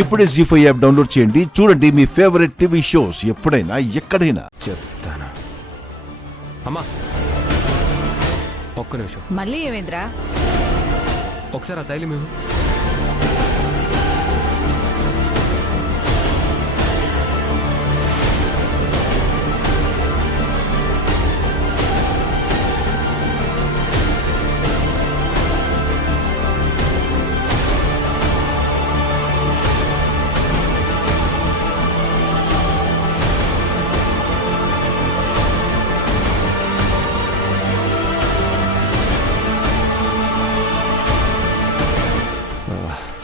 ఇప్పుడే జీ5 app download చేయండి. చూడండి మీ ఫేవరెట్ టీవీ షోస్ ఎప్పుడైనా ఎక్కడైనా. చెప్తానా అమ్మా, ఒక్క నిమిషం. మళ్ళీ ఏమైందిరా? ఒకసారి ఆ తైలం ఇవ్వు.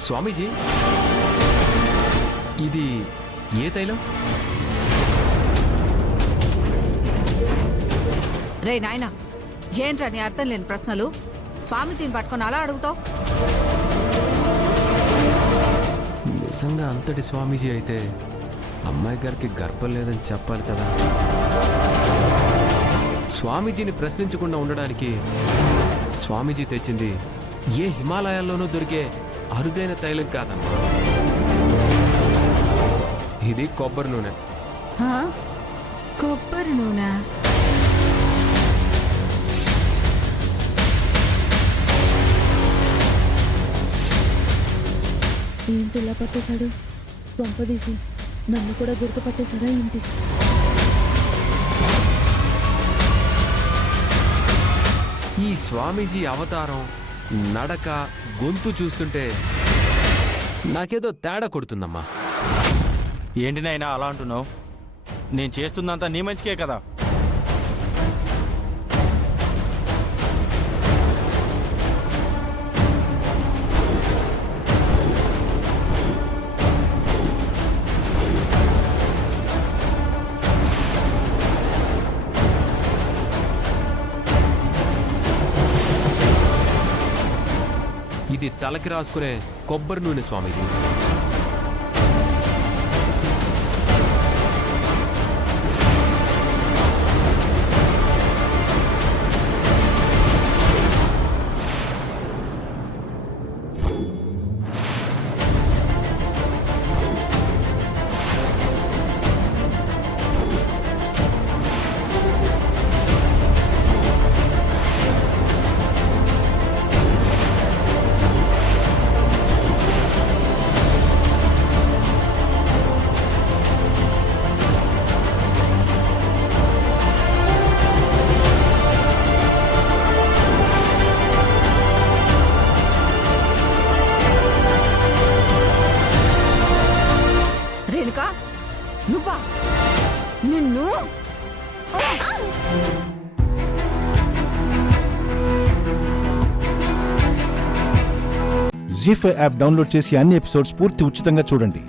స్వామీజీ, ఇది ఏ తైలం? రే నాయనా, ఏంట్రా నీ అర్థం లేని ప్రశ్నలు? స్వామీజీని పట్టుకొని అలా అడుగుతావు? నిజంగా అంతటి స్వామీజీ అయితే అమ్మాయి గారికి గర్భం లేదని చెప్పాలి కదా. స్వామీజీని ప్రశ్నించకుండా ఉండడానికి స్వామీజీ తెచ్చింది ఏ హిమాలయాల్లోనూ దొరికే అరుదైన తైలం కాదమ్మా. ఇది కొబ్బరి నూనె. కొబ్బరి నూనె? ఏంటి ఇలా పట్టేశాడు? పంపదీసి నన్ను కూడా గుర్తుపట్టేశాడా ఏంటి? ఈ స్వామీజీ అవతారం, నడక, గొంతు చూస్తుంటే నాకేదో తేడా కొడుతుందమ్మా. ఏంటి నాయనా అలా అంటున్నావు? నేను చేస్తుందంతా నీ మంచికే కదా. ఇది తలకి రాసుకునే కొబ్బరి నూనె స్వామీజీ. నువ్వా? నిన్ను జీ5 యాప్ డౌన్లోడ్ చేసి అన్ని ఎపిసోడ్స్ పూర్తి ఉచితంగా చూడండి.